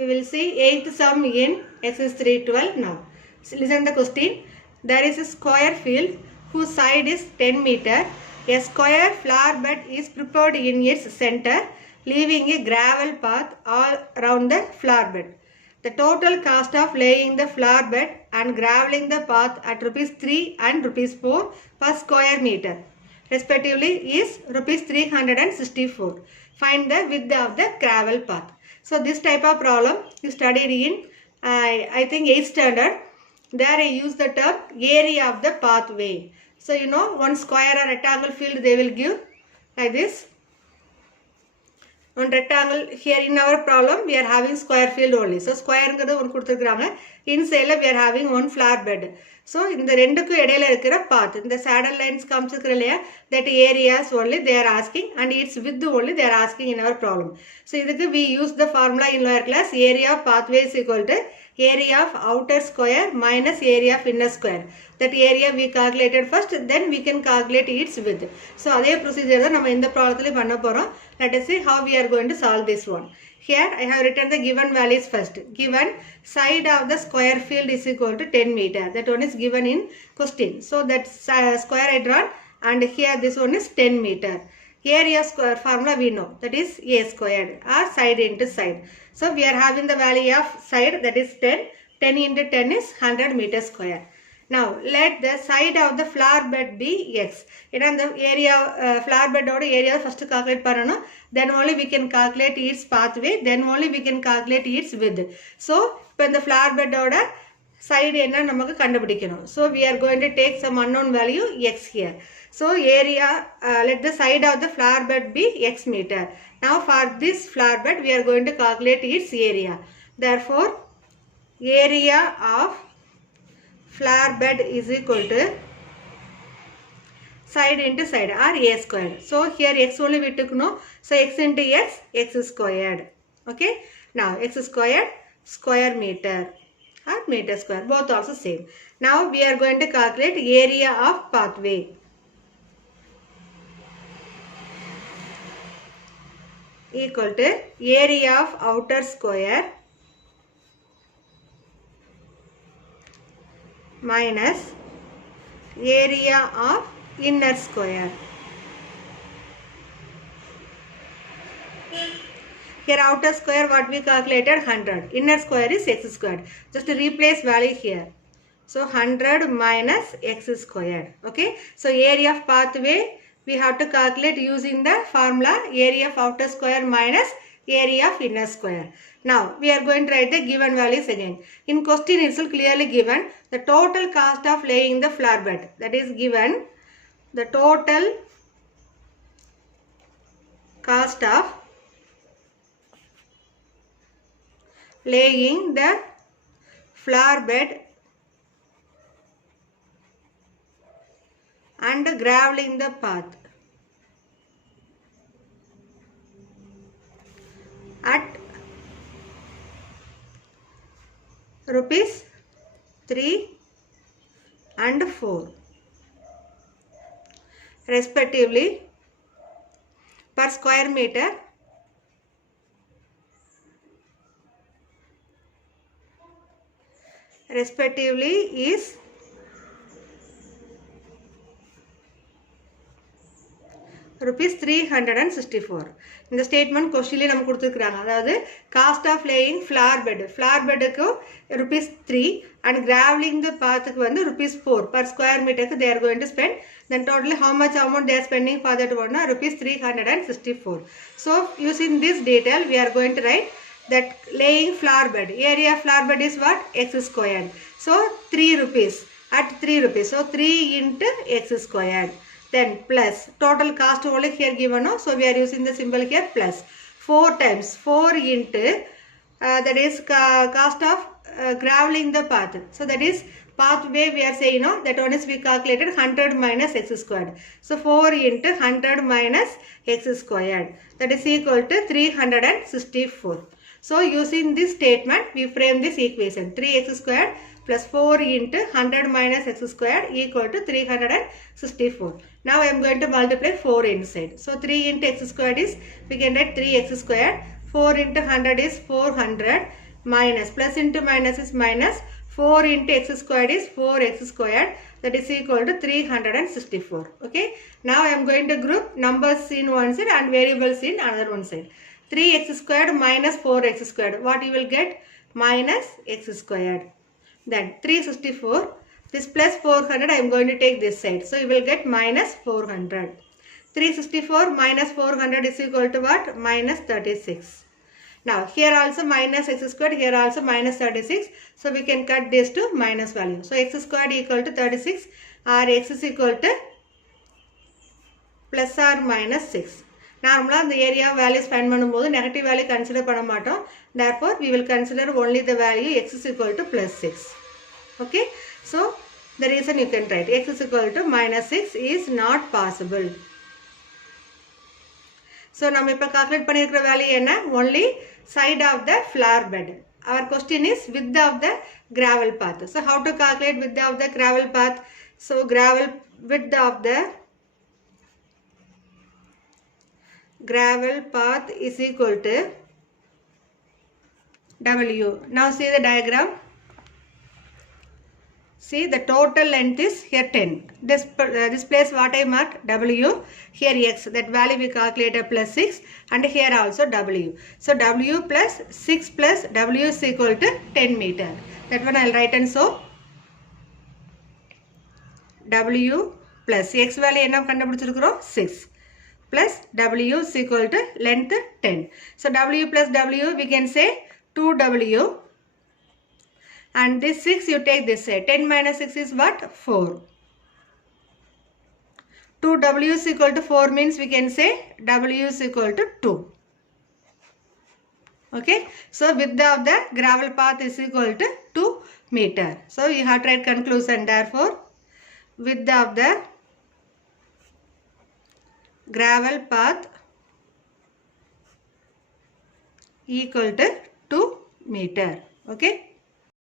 We will see 8th sum in exercise 312 now. So listen the question. There is a square field whose side is 10 meter. A square flower bed is prepared in its center, leaving a gravel path all around the flower bed. The total cost of laying the flower bed and graveling the path at rupees 3 and rupees 4 per square meter respectively is rupees 364. Find the width of the gravel path. So this type of problem you studied in I think 8th standard. There I use the term area of the pathway. So you know one square or rectangle field they will give like this. One rectangle here in our problem we are having square field only. So square ங்கிறது ஒன்னு கொடுத்திருக்காங்க. Inside we are having one flower bed. So இந்த ரெண்டுக்கு இடையில இருக்கிற path இந்த saddle lines காமிச்சிருக்கிற இல்லையா that areas only they are asking and its width only they are asking in our problem. So இதுக்கு we use the formula in lower class area of pathway is equal to area of outer square minus area of inner square. That area we calculated first, then we can calculate its width. So அதே procedure தான் நம்ம இந்த ப்ராப்ளத்துல பண்ண போறோம். Let us see how we are going to solve this one. Here I have written the given values first. Given side of the square field is equal to 10 meter. That one is given in question. So that square I drawn and here this one is 10 meter. Area square formula we know, that is a squared or side into side. So we are having the value of side, that is 10. 10 into 10 is 100 meter square. Now let the side of the flower bed be x. And the area flower bed order area first calculate parano, then only we can calculate its pathway, then only we can calculate its width. So when the flower bed order side enna namakku kandupidikkanum. So we are going to take some unknown value x here. So area let the side of the flower bed be x meter. Now for this flower bed we are going to calculate its area. Therefore area of flower bed is equal to side into side or a squared. So here x only we took no. So x into x squared. Okay. Now x squared square meter or meter square, both also same. Now we are going to calculate area of pathway. Equal to area of outer square minus area of inner square. Here outer square what we calculated 100. Inner square is x squared. Just to replace value here. So 100 minus x squared. Okay. So area of pathway we have to calculate using the formula area of outer square minus area of inner square. Now we are going to write the given values again. In question itself clearly given the total cost of laying the flower bed. That is given the total cost of laying the flower bed and graveling the path at rupees 3 and 4 respectively per square meter respectively is rupees 364. இந்த statement கொஸ்டின்ல நம்ம கொடுத்துருக்காங்க. அதாவது cost of laying flower பெட்டுக்கு rupees 3 and graveling the pathக்கு வந்து rupees 4 per square meterக்கு they are going to spend. Then totally how much amount they are spending for that one? Rupees 364. So using this detail we are going to write that laying flower bed, area of flower bed is what? X squared. So 3 rupees at 3 rupees. So 3 into x squared. Then plus total cost only here given. No? So we are using the symbol here plus 4 times 4 into that is cost of graveling the path. So that is pathway we are saying no, that one is we calculated 100 minus x squared. So 4 into 100 minus x squared, that is equal to 364. So using this statement we frame this equation 3x squared plus 4 into 100 minus x squared equal to 364. Now I am going to multiply 4 inside. So 3 into x squared is, we can write 3x squared, 4 into 100 is 400 minus plus into minus is minus 4 into x squared is 4x squared, that is equal to 364. Okay, now I am going to group numbers in one side and variables in another one side. 3x squared minus 4x squared, what you will get? Minus x squared. Then 364, this plus 400 I am going to take this side, so you will get minus 400. 364 minus 400 is equal to what? Minus 36. Now here also minus x squared, here also minus 36. So we can cut this to minus value. So x squared equal to 36 or x is equal to plus or minus 6. Normally the area values find பண்ணும்போது negative value consider பண்ண மாட்டோம். Therefore we will consider only the value x is equal to plus 6. Okay. So the reason you can write x is equal to minus 6 is not possible. So நம்ம இப்ப calculate பண்ணிருக்கிற value என்ன? Only side of the flower bed. Our question is width of the gravel path. So how to calculate width of the gravel path? So width of the gravel path is equal to W. Now see the diagram. See the total length is here 10. This place what I marked W, here x, that value we calculated plus 6, and here also W. So W plus 6 plus W is equal to 10 meter. That one I will write and so W plus x value என்ன கண்டுபிடிச்சிருக்கிறோம் 6 plus W is equal to length 10. So W plus W we can say 2W. And this 6 you take this side. 10 minus 6 is what? 4. 2W is equal to 4 means we can say W is equal to 2. Okay. So width of the gravel path is equal to 2 meter. So you have to write conclusion. Therefore width of the gravel path equal to 2 meter. Okay.